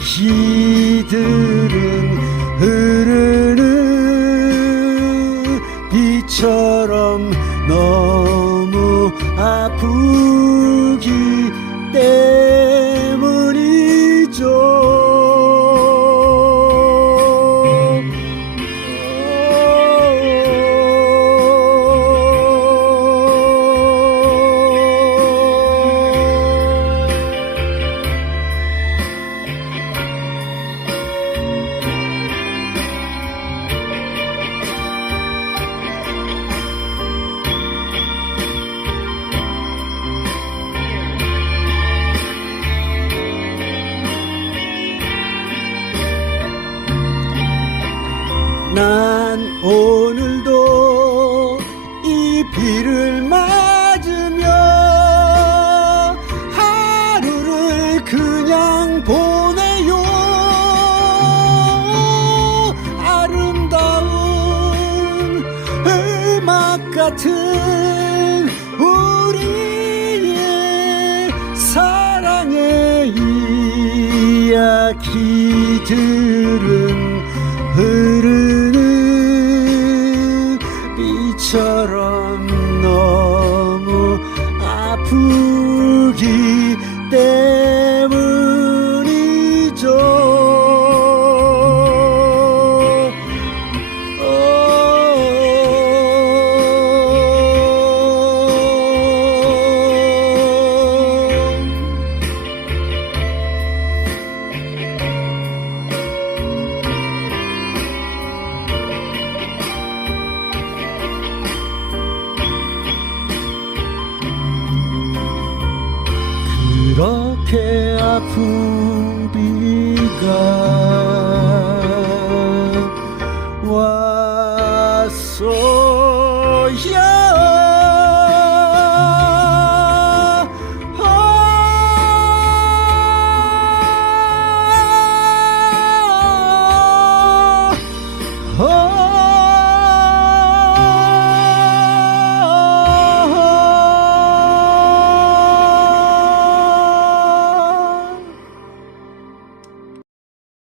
기들은 흐르는 비처럼 너무 아프기 때문이 난 오늘도 이 비를 맞으며 하루를 그냥 보내요. 아름다운 음악 같은 우리의 사랑의 이야기들은 흐 처럼 너무 아프기 때문이 그렇게 아픈 비가 왔어야